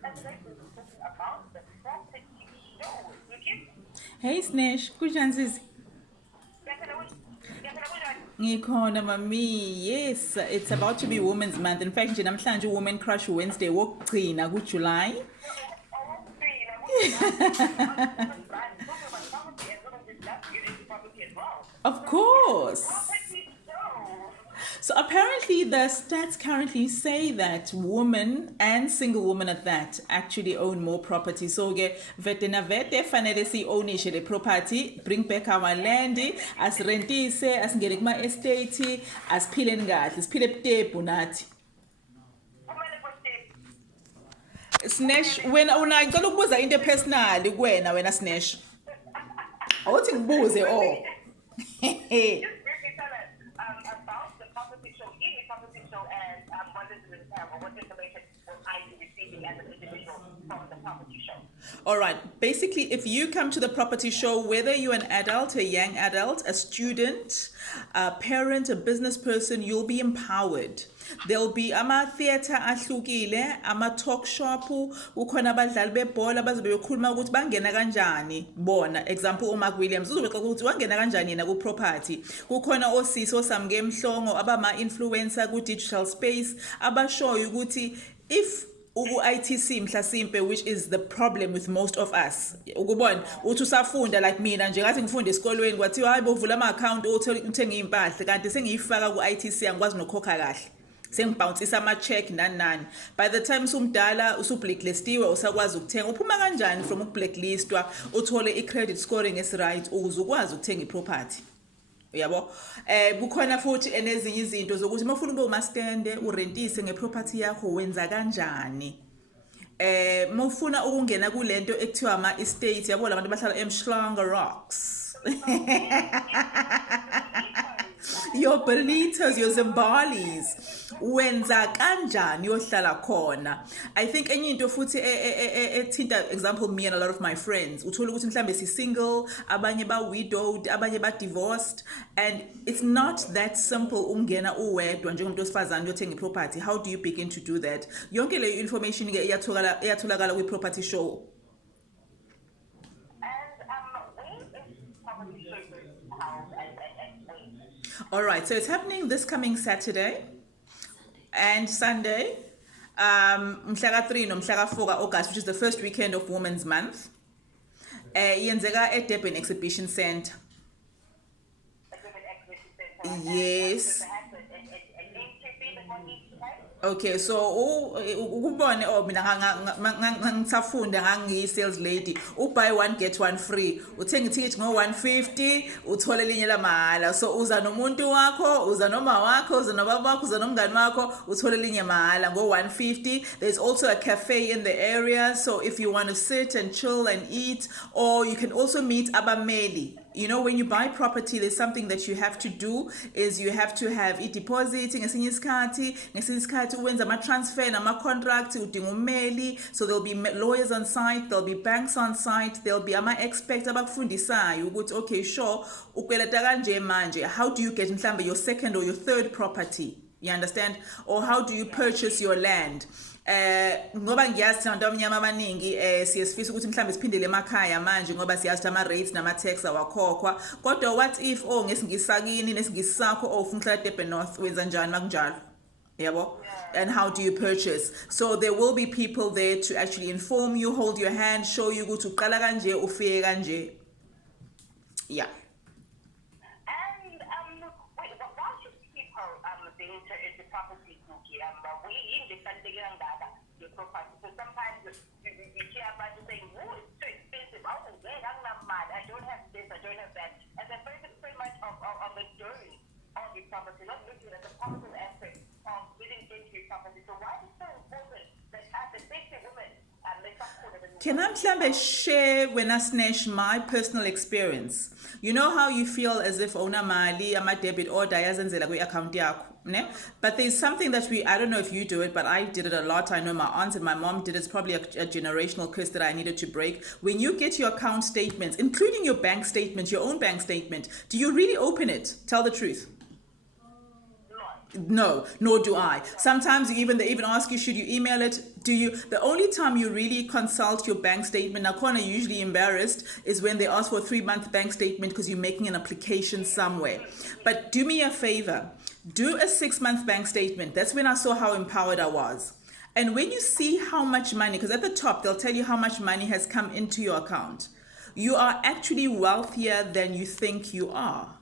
about the property show. Hey Snesh, kunjani sisi? Ngikhona mami. Yes, it's about to be Women's Month. In fact, nje namhlanje Women Crush Wednesday wokugcina kuJuly. Of course. So apparently the stats currently say that women and single women at that actually own more property. So vete na vete fanele si ownishe le property, bring back our land, asirentise, asingene kuma estate, asiphile ngahle, siphile butebu nathi. Snesh, wena ngicela ukubuza into personal kuwena wena Snesh. Awuthi ngibuze oh. About the property show, in the property show, and what information will I be receiving as an individual from the property show? All right. Basically, if you come to the property show, whether you're an adult, a young adult, a student, a parent, a business person, you'll be empowered. There'll be ama-theatre ahlukile, ama-talk shop, ukhona abadlali bebhola abazobe bekhuluma ukuthi bangena kanjani bona. Example, uMark Williams uzobe exoxa ukuthi wangena kanjani yena ku-property. Kukhona osisi osamuke emhlongo abama-influencer ku-digital space abashoyo ukuthi if uku-ITC mhlasimpe, which is the problem with most of us. Ukubona uthi usafunda like mina nje ngathi ngifunda esikolweni kwathiwa hayi bovula ama-account uthenge iy'mpahla kanti sengiyifaka ku-ITC angikwazi nokhokha kahle. Sengibhawunsisa ama-check nani. By the time usumdala usu-blacklistiwe usakwazi ukuthenga. Uphuma kanjani from uku-blacklistwa uthole i-credit scoring esi-right ukuze ukwazi ukuthenga i-property? Uyabo? Kukhona futhi enezinye izinto zokuthi uma ufuna ube umastende urentise ngeproperty yakho wenza kanjani? Uma ufuna ukungena kulento ekuthiwa ama-estate yabo labantu abahlala eMshlanga Rocks. Your burritos, your Zimbalis. Wenza kanjani yohlala khona? I think enye into futhi ethinta example me and a lot of my friends uthola ukuthi mhlambe si single, abanye ba widowed, abanye ba divorced, and it's not that simple ungena uwedwa njengomuntu osifazana uyothenga iproperty. How do you begin to do that? Yonke le information ke iyatholakala kwi property show. All right, so it's happening this coming Saturday and Sunday, mhlaka 3 nomhlaka 4 August, which is the first weekend of Women's Month. Yenzeka at Durban Exhibition Center. Yes. Okay, so ukubone mina ngisafunda ngangiyi-sales lady, ubuy one get one free, uthenga ithikithi ngo-150 uthole elinye lamahhala. So uza nomuntu wakho, uza noma wakho, uza nobaba wakho, uza nomngani wakho, uthole elinye mahhala ngo-150. There's also a cafe in the area, so if you want to sit and chill and eat, or you can also meet abameli. You know, when you buy property, there's something that you have to do, is you have to have deposit, ngesinye isikhathi uwenza ama-transfer nama-contract udinga ummeli. So there'll be lawyers on site, there'll be banks on site, there'll be ama-experts abakufundisayo ukuthi okay sure ukweleta kanje manje, how do you get mhlambe your second or your third property, you understand, or how do you purchase your land? Ngoba ngiyazi abantu abamnyama abaningi siyesifisa ukuthi mhlambe siphindele emakhaya manje ngoba siyazi ama-rates nama-tax awakhokhwa, kodwa what if ngesingisakini nesingisakho ufuna uhlala eDurban North wenza njani makunjalo? Yabo? And how do you purchase? So there will be people there to actually inform you, hold your hand, show you ukuthi uqala kanje ufike kanje. Yeah. Why should people enter into property, Zookey? We understand the property. So sometimes we hear about you saying, oh, it's too expensive. I'm not mad. I don't have this, I don't have that. And the person pretty much of the journey of the property, not looking at the positive aspect of getting into property. So why is it so important that as a basic woman, can I mhlambe share when I Snesh my personal experience? You know how you feel as if ona mali ama debit order yazenzela kwi account yakho, ne? But there's something that I don't know if you do it, but I did it a lot. I know my aunt and my mom did it. It's probably a generational curse that I needed to break. When you get your account statements, including your bank statement, your own bank statement, do you really open it? Tell the truth. No, nor do I. Sometimes they even ask you, should you email it? Do you? The only time you really consult your bank statement, now Connor usually embarrassed, is when they ask for a 3-month bank statement because you're making an application somewhere. But do me a favor, do a 6-month bank statement. That's when I saw how empowered I was. And when you see how much money, because at the top they'll tell you how much money has come into your account, you are actually wealthier than you think you are.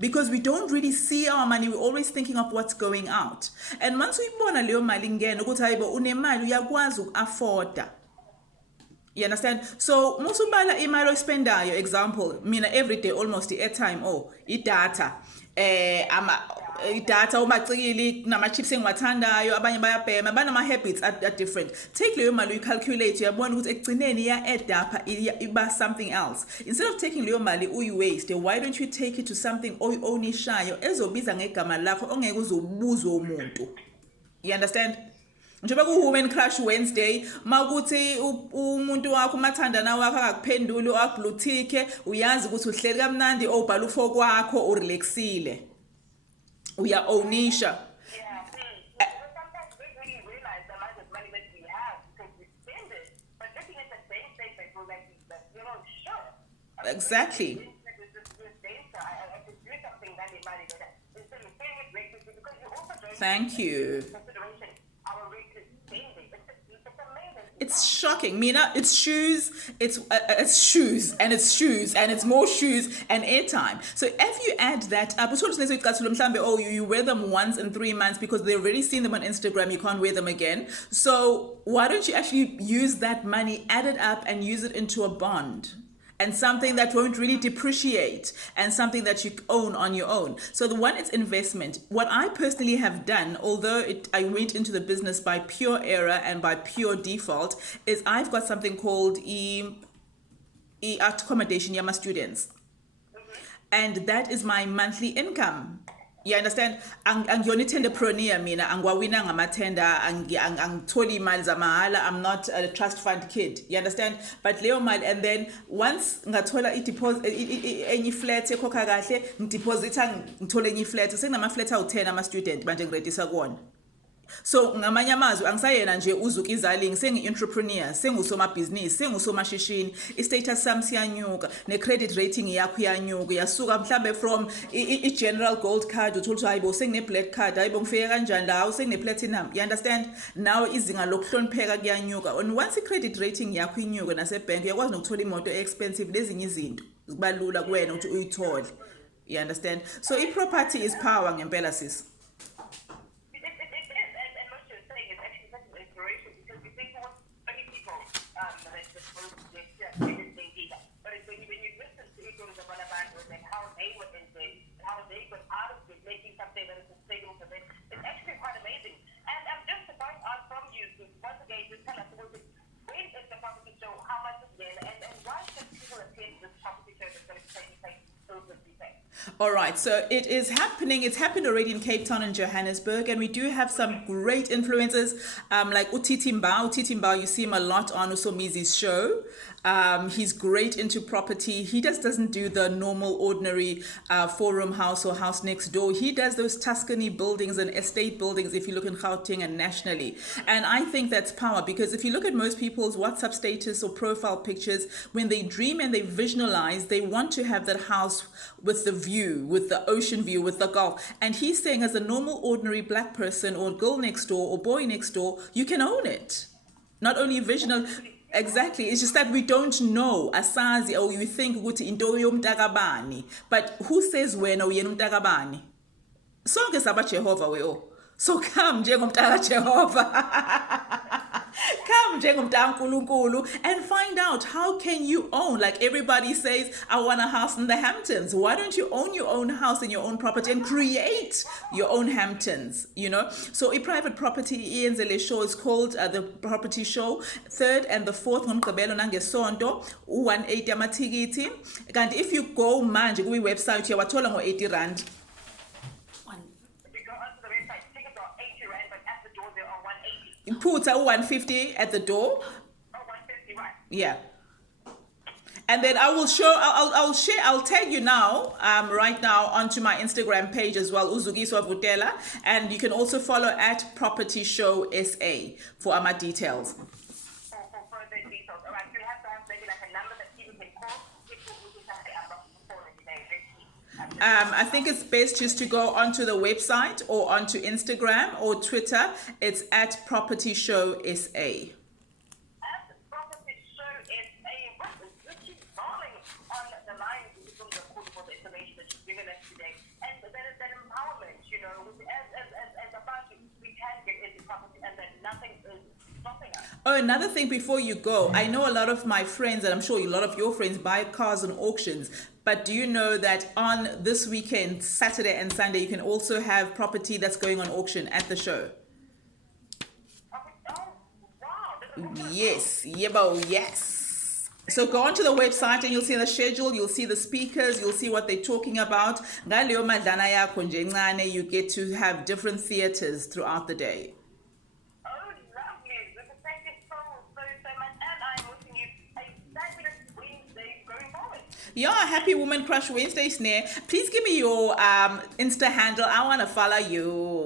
Because we don't really see our money, we're always thinking of what's going out. And once uyibona leyo mali ingena ukuthi hayibo unemali uyakwazi uku-afforda. You understand? So musubala imali oyispendayo, example, mina every day almost i-airtime i-data. Idatha umacikili nama-chips engiwathandayo abanye bayabhema banama-habits are different. Take leyo mali uyicalculate uyabona ukuthi ekugcineni iya-add up iba something else. Instead of taking leyo mali uyi-waste, why don't you take it to something oyi-ownishayo ezobiza ngegama lakho ongeke uzobuzwa umuntu. You understand? Njengoba ku-Women Crush Wednesday, makuthi umuntu wakho umathandana wakho akakuphenduli akubluthike, uyazi ukuthi uhleli kamnandi obhala ufo kwakho urelaxile. Uya-ownisha. Yeah. Sometimes we don't really realize the amount of money that we have because we spend it. But looking at the bank statement, we're like, sure. Exactly. I could do something that they money better. Instead of paying it regularly, because you also don't Thank you. consideration our regular spending. It's amazing. It's shocking. Mina, it's shoes, it's shoes, and it's shoes, and it's more shoes and airtime. So if you add that up, you wear them once in 3 months because they've already seen them on Instagram, you can't wear them again. So why don't you actually use that money, add it up, and use it into a bond? And something that won't really depreciate, and something that you own on your own. So the one, it's investment. What I personally have done, although I went into the business by pure error and by pure default, is I've got something called accommodation yama students. And that is my monthly income. You understand? Angiyona tenderpreneur mina, angwawina ngamathenda, angitholi imali zamahala. I'm not a trust fund kid. You understand? But leyo mali, and then once ngathola i-deposit enye flat ekhokha kahle, ngideposita ngithole enye flat. Sekunama flat awu-10 ama-student manje ngiredisa kuwona. So ngamanye amazwi angisayena nje uZookey Zarling, sengi-entrepreneur, sengusomabhizinisi, sengusomashishini, i-status sami siyanyuka, ne-credit rating yakho iyanyuka, yasuka mhlambe from i-general gold card uthola ukuthi hayibo sengine-black card, hayibo ngifike kanjani la, sengine-platinum. You understand? Now izinga lokuhlonipheka kuyanyuka. And once i-credit rating yakho inyuka nasebhenki uyakwazi nokuthola imoto e-expensive lezinye izinto kuba lula kuwena ukuthi uyithole. You understand? So i-property is power ngempela sis. All right, so it is happening. It's happened already in Cape Town and Johannesburg, and we do have some great influencers like Utiti Mbao. You see him a lot on Usomizi's show. He's great into property. He just doesn't do the normal, ordinary 4-room house or house next door. He does those Tuscany buildings and estate buildings if you look in Gauteng and nationally. And I think that's power, because if you look at most people's WhatsApp status or profile pictures, when they dream and they visualize, they want to have that house with the view, with the ocean view, with the Gulf. And he's saying, as a normal, ordinary black person or girl next door or boy next door, you can own it. Not only visional. Exactly. It's just that we don't know. Asazi, or you think ukuthi into yomntakabani. But who says wena uyena umntakabani? Sonke saba Jehova weo. So come njengomntaka Jehova. Come njengomntaka uNkulunkulu and find out, how can you own? Like everybody says, I want a house in the Hamptons. Why don't you own your own house and your own property and create your own Hamptons, you know? So a private property iyenzele show is called the Property Show. 3rd and the 4th ngoMgqibelo nangeSonto, 180 amathikiti. And if you go manje kuyi website uyawathola ngo-80 rand. Put a 150 at the door. Oh, 150, right. Yeah. And then I will show, I'll share, I'll tag you now, right now onto my Instagram page as well, Zookey Swavutela. And you can also follow at Property Show SA for my details. For further details. All right, you have to have maybe like a number that people can call if you have a phone today. I think it's best just to go onto the website or onto Instagram or Twitter. It's at Property Show SA. Property Show SA, Zookey Zarling on the line from the call for the information that you've given us today. And that empowerment, you know, as a party, we can get into property and that nothing is stopping us. Oh, another thing before you go, I know a lot of my friends, and I'm sure a lot of your friends, buy cars on auctions. But do you know that on this weekend, Saturday and Sunday, you can also have property that's going on auction at the show? Oh, wow. Yes, yebo, yes. So go onto the website and you'll see the schedule, you'll see the speakers, you'll see what they're talking about. Ngaleyo madlana yakho nje encane, you get to have different theaters throughout the day. Oh, lovely. Thank you so much. And I'm wishing you a fabulous Wednesday going forward. Yeah, Happy Woman Crush Wednesday, Snare. Please give me your Insta handle. I want to follow you.